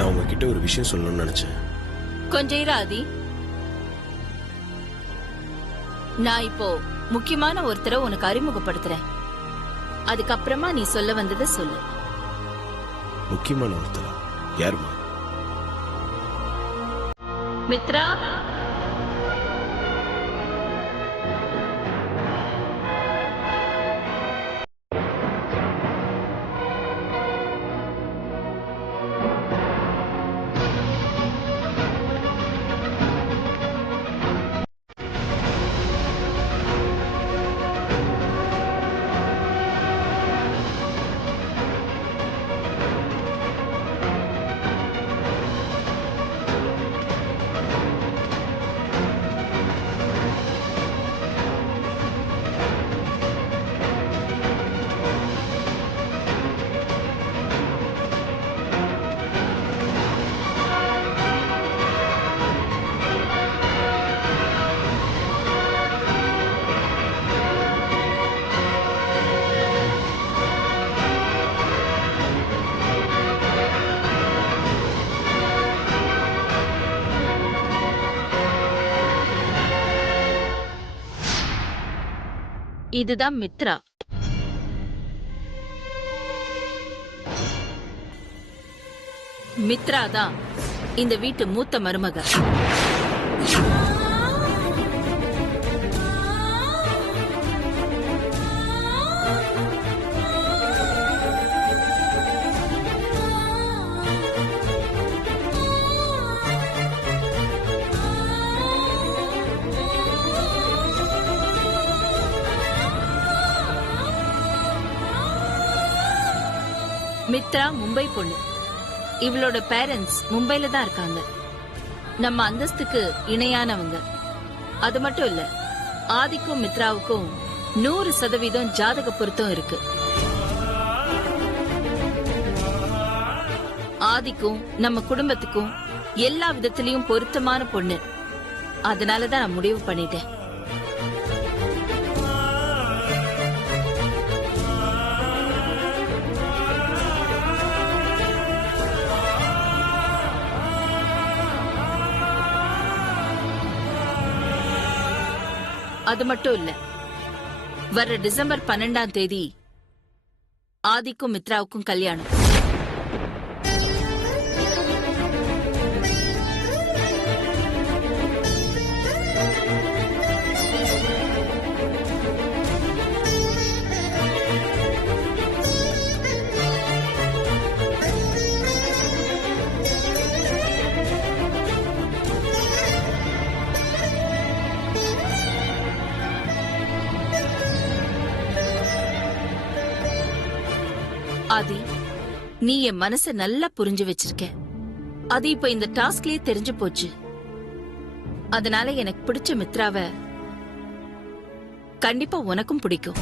நான் உங்ககிட்ட ஒரு விஷயம் சொல்லணும்னு நினைச்சேன். கொஞ்சம் இரு ஆதி. நான் இப்போ முக்கியமான ஒருத்தரை உனக்கு அறிமுகப்படுத்துறேன். அதுக்கப்புறமா நீ சொல்ல வந்ததை சொல்லு. முக்கியமான ஒருத்தரா? யாருமா? மித்ரா. இதுதான் மித்ரா. மித்ரா தான் இந்த வீட்டு மூத்த மருமக. மித்ரா மும்பை பொண்ணு. இவளோட பேரண்ட்ஸ் மும்பைல தான் இருக்காங்க. நம்ம அந்தஸ்துக்கு இணையானவங்க. அது மட்டும் இல்ல, ஆதிக்கும் மித்ராவுக்கும் 100% ஜாதக பொருத்தம் இருக்கு. ஆதிக்கும் நம்ம குடும்பத்துக்கும் எல்லா விதத்திலையும் பொருத்தமான பொண்ணு. அதனாலதான் நான் முடிவு பண்ணிட்டேன். அது மட்டும் இல்ல, வர டிசம்பர் 12ஆம் தேதி ஆதிக்கும் மித்ராவுக்கும் கல்யாணம். ஆதி, நீ என் மனச நல்லா புரிஞ்சு வச்சிருக்க. அது இப்ப இந்த டாஸ்க்லயே தெரிஞ்சு போச்சு. அதனால எனக்கு பிடிச்ச மித்ராவ கண்டிப்பா உனக்கும் பிடிக்கும்.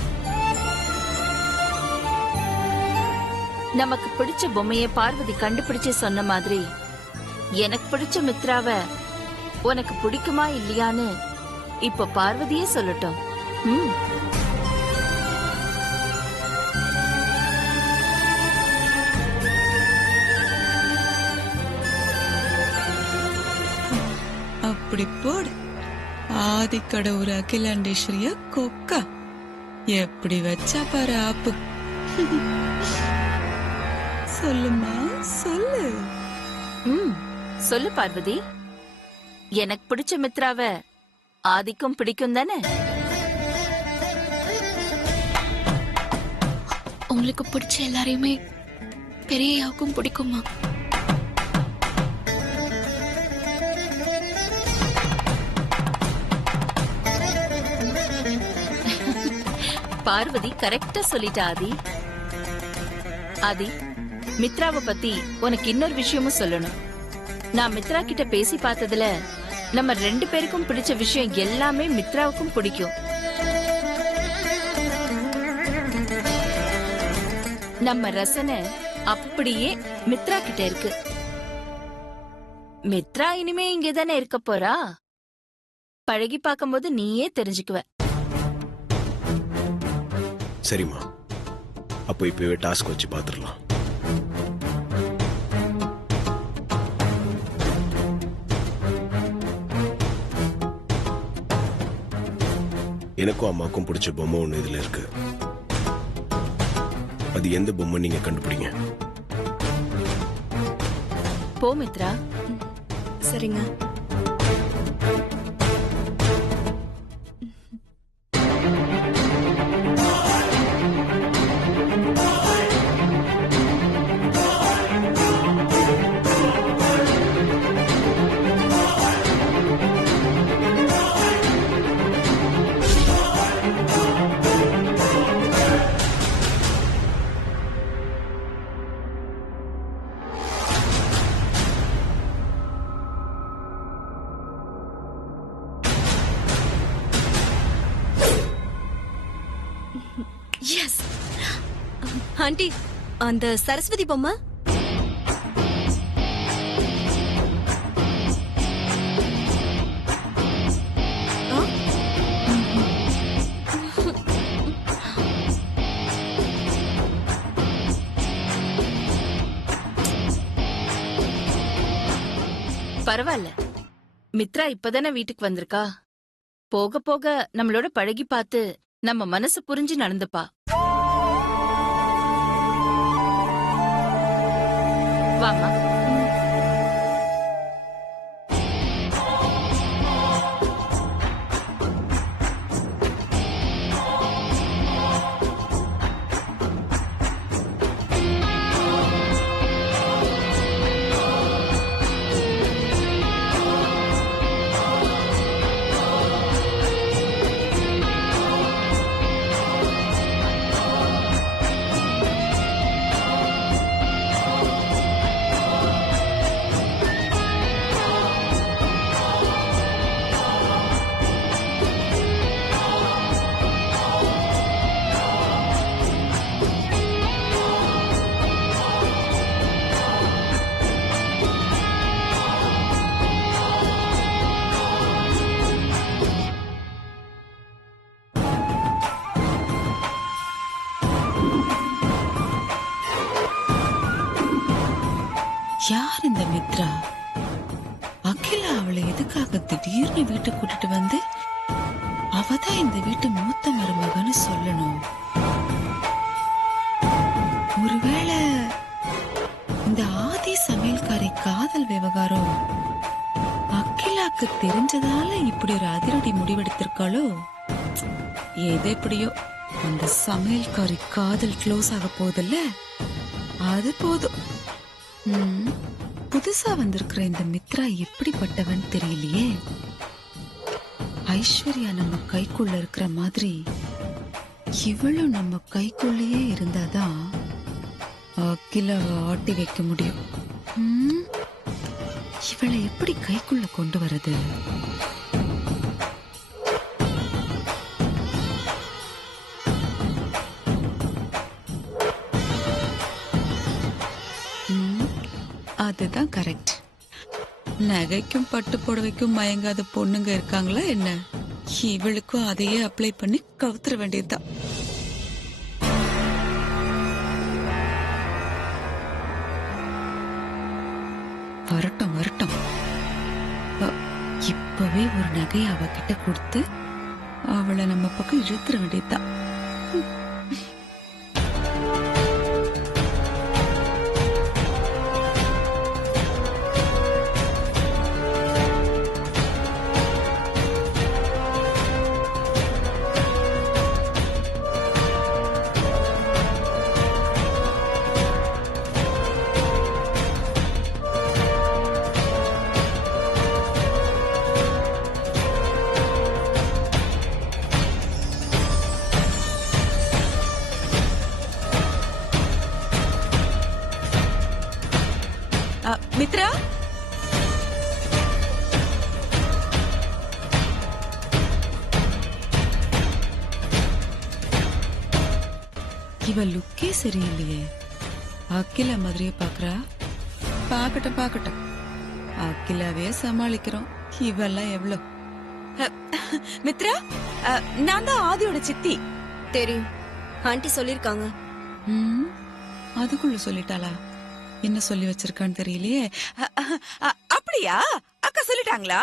நமக்கு பிடிச்ச பொம்மைய பார்வதி கண்டுபிடிச்சு சொன்ன மாதிரி எனக்கு பிடிச்ச மித்ராவ உனக்கு பிடிக்குமா இல்லையான்னு இப்ப பார்வதியே சொல்லட்டும். அப்படி போடு. ஆதிக்கடவுர் அகிலாண்டேஸ்வரிய கொக்கா எப்படி வச்சா பாரு ஆப்பு. சொல்லுமா சொல்லு. சொல்லு பார்வதி. எனக்கு பிடிச்ச மித்ராவ ஆதிக்கும் பிடிக்கும் தானே? உங்களுக்கு பிடிச்ச எல்லாரையுமே பெரியயாவுக்கும் பிடிக்குமா? பார்வதி கரெக்டா சொல்லிட்டா ஆதி. ஆதி, மித்ராவை பத்தி உனக்கு இன்னொரு விஷயமும் சொல்லணும். நான் மித்ரா கிட்ட பேசி பார்த்ததுல நம்ம 2 பேருக்கும் பிடிச்ச விஷயம் எல்லாமே மித்ராவுக்கும் பிடிக்கும். நம்ம ரசனை அப்படியே மித்ரா கிட்ட இருக்கு. மித்ரா இனிமே இங்கதானே இருக்க போறா. பழகி பார்க்கும்போது நீயே தெரிஞ்சுக்குவ. சரிம்மா, அப்போ இப்பவே டாஸ்க் வச்சு பாத்துடலாம். எனக்கும் அம்மாக்கும் பிடிச்ச பொம்மை ஒண்ணு இதுல இருக்கு. அது எந்த பொம்மை நீங்க கண்டுபிடிங்க. போ மித்ரா. சரிங்க. எஸ் ஆண்டி, அந்த சரஸ்வதி பொம்மை பரவாயில்ல, மித்ரா இப்பதானே வீட்டுக்கு வந்திருக்கா. போக போக நம்மளோட பழகி பார்த்து நம்ம மனசு புரிஞ்சு நடந்துப்பா. வாமா. யார் இந்த மித்ரா? அகிலா அவளை எதுக்காக திடீர்னு வீட்டுக்கு கூட்டிட்டு வந்து அவதான் இந்த வீட்டு மூத்த மருமகன்னு சொல்லணும்? ஒருவேளை இந்த ஆதி சமையல்காரி காதல் விவகாரம் அகிலாக்கு தெரிஞ்சதால இப்படி ஒரு அதிரடி முடிவெடுத்திருக்காளோ? எது எப்படியோ அந்த சமையல்காரி காதல் க்ளோஸ் ஆக போதில்ல, அது போதும். புதுசா வந்திருக்கிற இந்த மித்ரா எப்படிப்பட்டவன் தெரியலையே. ஐஸ்வர்யா நம்ம கைக்குள்ள இருக்கிற மாதிரி இவளும் நம்ம கைக்குள்ளேயே இருந்தாதான் அகிலாவை ஆட்டி வைக்க முடியும். இவளை எப்படி கைக்குள்ள கொண்டு வரது? அதுதான் கரெக்ட். நகைக்கும் பட்டு புடவைக்கும் மயங்காத பொண்ணுங்க இருக்காங்களா என்ன? இவளுக்கும் அதையே அப்ளை பண்ணி கவுத்துற வேண்டியதுதான். வரட்டும் வரட்டும். இப்பவே ஒரு நகையை அவகிட்ட கொடுத்து அவளை நம்ம பக்கம் இழுத்துற வேண்டியதுதான். மித்ரா, இவ லுக்கே சரியில்லையே. அகிலா மாதிரியே பாக்குறா. பாக்கட்டும் பாக்கட்டும், அகிலாவே சமாளிக்கிறோம். இவெல்லாம் எவ்வளவு? மித்ரா, நான் தான் ஆதியோட சித்தி. தெரியும், ஆண்டி சொல்லிருக்காங்க. அதுக்குள்ள சொல்லிட்டாளா? என்ன சொல்லி வச்சிருக்கான்னு தெரியலையே. அப்படியா? அக்கா சொல்லிட்டாங்களா?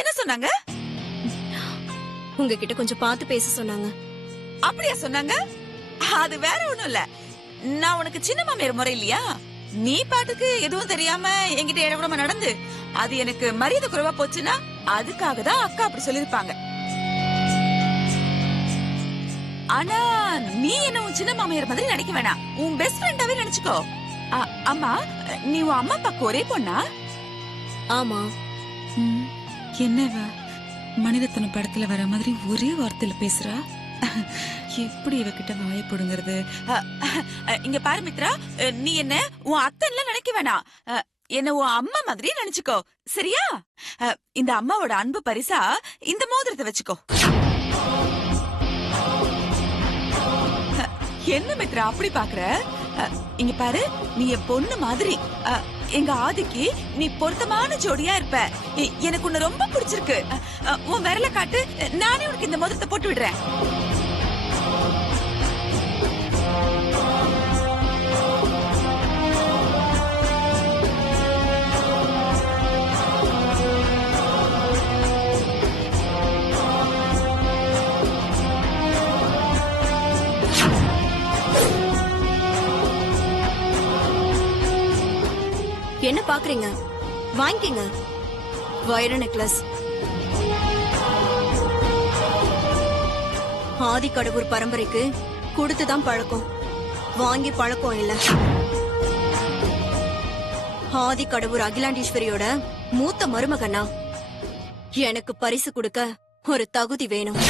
என்ன சொன்னாங்க? உங்ககிட்ட கொஞ்சம் பார்த்து பேச சொன்னாங்க. அப்படியா சொன்னாங்க? அது வேற ஒண்ணும் இல்ல. நான் உனக்கு சின்ன மாமியார் முறை இல்லையா? நீ பாட்டுக்கு எதுவும் தெரியாம என்கிட்ட இடவிடாம நடந்து அது எனக்கு மரியாதை குறைவா போச்சுன்னா அதுக்காக தான் அக்கா அப்படி சொல்லிருப்பாங்க. ஆனா நீ என்ன உன் சின்ன மாமியார் மாதிரி நினைக்க வேணாம். உன் பெஸ்ட் ஃப்ரெண்டாவே நினைச்சுக்கோ. அம்மா, நீ உன் அம்மா அப்பாக்கு ஒரே பொண்ணா? ஆமா. என்னவ மணிரத்னம் படத்துல வர மாதிரி ஒரே வார்த்தையில பேசுறா. எப்படி இவகிட்ட வாயை போடுங்கிறது? இங்க பாரு மித்ரா, நீ என்ன உன் அத்தன்ல நினைக்க வேணாம். என்ன உன் அம்மா மாதிரி நினைச்சுக்கோ, சரியா? இந்த அம்மாவோட அன்பு பரிசா இந்த மோதிரத்தை வச்சுக்கோ. என்ன மித்ரா அப்படி பாக்குற? இங்க பாரு, நீ என் பொண்ணு மாதிரி. எங்க ஆதிக்கு நீ பொருத்தமான ஜோடியா இருப்ப. எனக்கு உன்னை ரொம்ப பிடிச்சிருக்கு. உன் விரல காட்டு, நானே உனக்கு இந்த மோதிரத்தை போட்டு விடுறேன். என்ன பாக்குறீங்க? வாங்கிக்கங்க. வைர நெக்லஸ். ஆதி கடவுர் பரம்பரைக்கு கொடுத்துதான் பழக்கம், வாங்கி பழக்கம் இல்ல. ஆதி கடவுர் அகிலாண்டீஸ்வரியோட மூத்த மருமகனா எனக்கு பரிசு கொடுக்க ஒரு தகுதி வேணும்.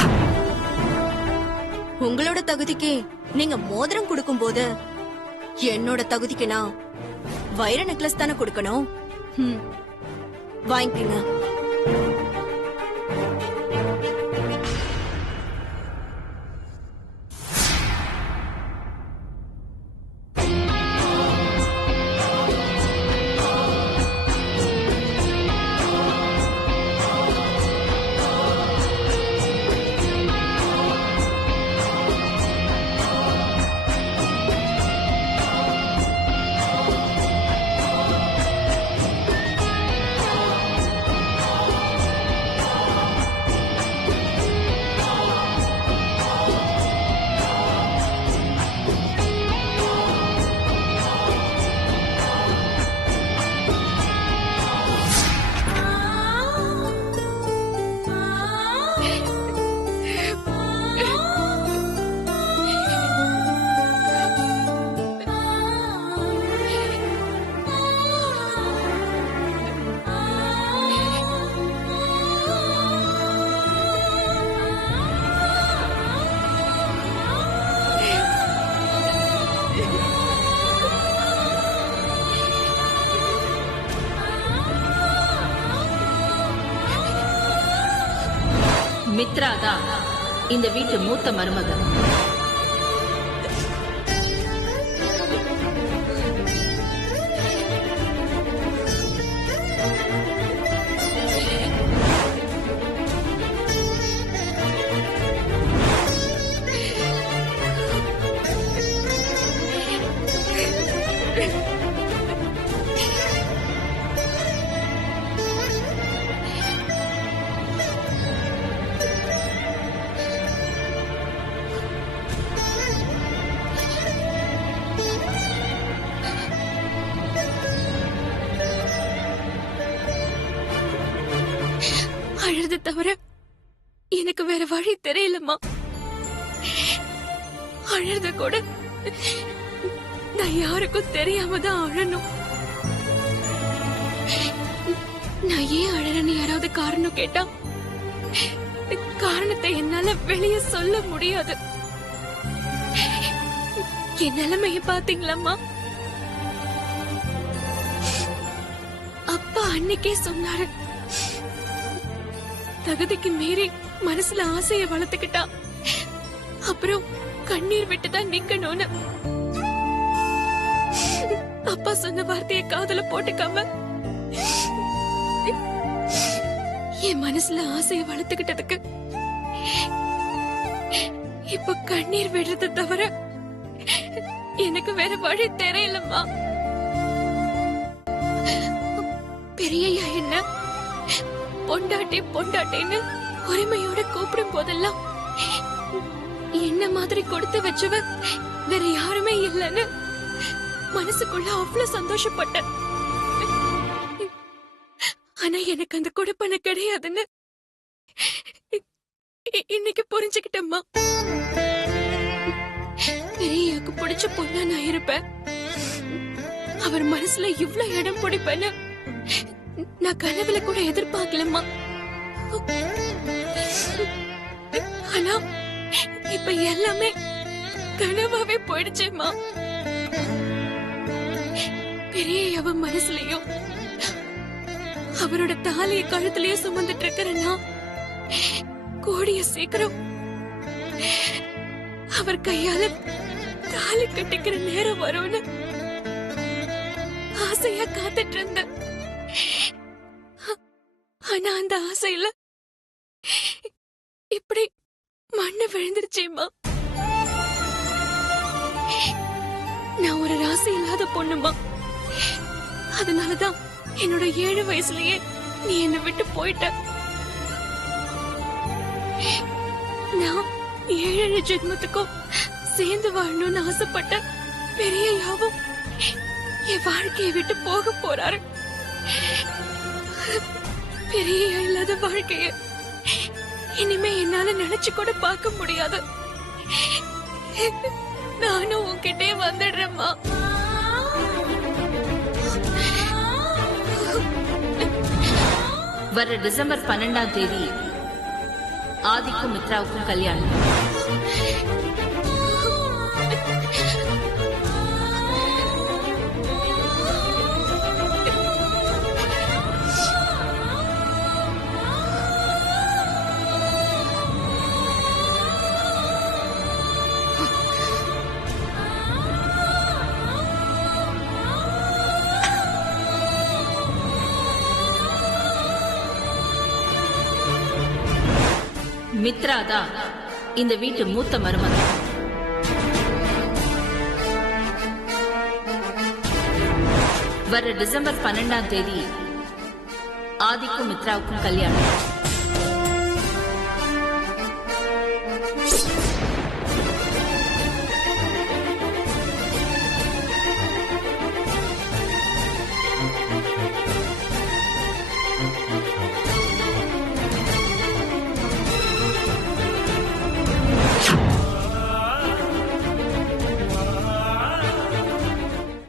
உங்களோட தகுதிக்கு நீங்க மோதிரம் கொடுக்கும் போது என்னோட தகுதிக்கு நான் வைர நெக்லஸ் தானே கொடுக்கணும். வாங்கிக்கங்க. மித்ரா தான் இந்த வீட்டு மூத்த மருமகன். அழுது தவிர எனக்கு வேற வழி தெரியலம்மா. அழுத கூட நான் யாருக்கும் தெரியாம தான் அழணும். நான் ஏன் அழறேன்னு யாராவது காரணம் கேட்டா காரணத்தை என்னால வெளியே சொல்ல முடியாது. என் நிலைமைய பாத்தீங்களாம்மா? அப்பா அன்னைக்கே சொன்னாரு, தகுதிக்கு மீறி மனசுல ஆசைய வளர்த்துக்கிட்டா அப்புறம் கண்ணீர் விட்டுதான் நிக்கணும்னு. அப்பா சொன்ன வார்த்தைய காதுல போட்டுக்காம என் மனசுல ஆசைய வளர்த்துக்கிட்டதுக்கு இப்ப கண்ணீர் விடுறத தவிர எனக்கு வேற வழி தெரியலம்மா. பெரியய்யா என்ன பொண்டாட்டி பொண்டாட்டின்னு உரிமையோட கூப்பிடும் போதெல்லாம் என்ன மாதிரி கொடுத்து வச்சவ வேற யாருமே இல்லைன்னு மனசுக்குள்ள அவ்வளவு சந்தோஷப்பட்டேன். ஆனா எனக்கு அந்த கொடுப்பனை கிடையாதுன்னு இன்னைக்கு புரிஞ்சுக்கிட்டேம்மா. பெரியாக்கு பிடிச்ச பொண்ணா நான் இருப்பேன், அவர் மனசுல இவ்ளோ இடம் பிடிப்பேன்னு நான் கனவுல கூட எதிர்பார்க்கலம்மா. ஆனா இப்ப எல்லாமே கனவாவே போயிடுச்சேம்மா. பெரிய அவ மனசுலயும் அவரோட தாலிய கழுத்துலயும் சுமந்துட்டு இருக்கிறேன்னா கூடிய சீக்கிரம் அவர் கையால தாலி கட்டிக்கிற நேரம் வரும்னு ஆசையா காத்துட்டு இருந்தேன். ஆனா அந்த ஆசையில இப்படி மண்ணு விழுந்துருச்சேம்மா. நான் ஒரு ராசி இல்லாத பொண்ணுமா, அதனாலதான் என்னோட 7 வயசுலயே நீ என்னை விட்டு போயிட்ட. நான் 7 ஜென்மத்துக்கும் சேர்ந்து வாழணும்னு ஆசைப்பட்ட பெரிய யாவும் என் வாழ்க்கையை விட்டு போக போறாரு. பெரிய இல்லாத வாழ்க்கைய இனிமே என்னால நினைச்சு கூட பார்க்க முடியாது. நானும் உன்கிட்டே வந்துடுறேம்மா. வர டிசம்பர் 12ஆம் தேதி ஆதிக்கும் மித்ராவுக்கும் கல்யாணம். மித்ரா தான் இந்த வீட்டு மூத்த மருமகன். வர டிசம்பர் 12ஆம் தேதி ஆதிக்கும் மித்ராவுக்கும் கல்யாணம்.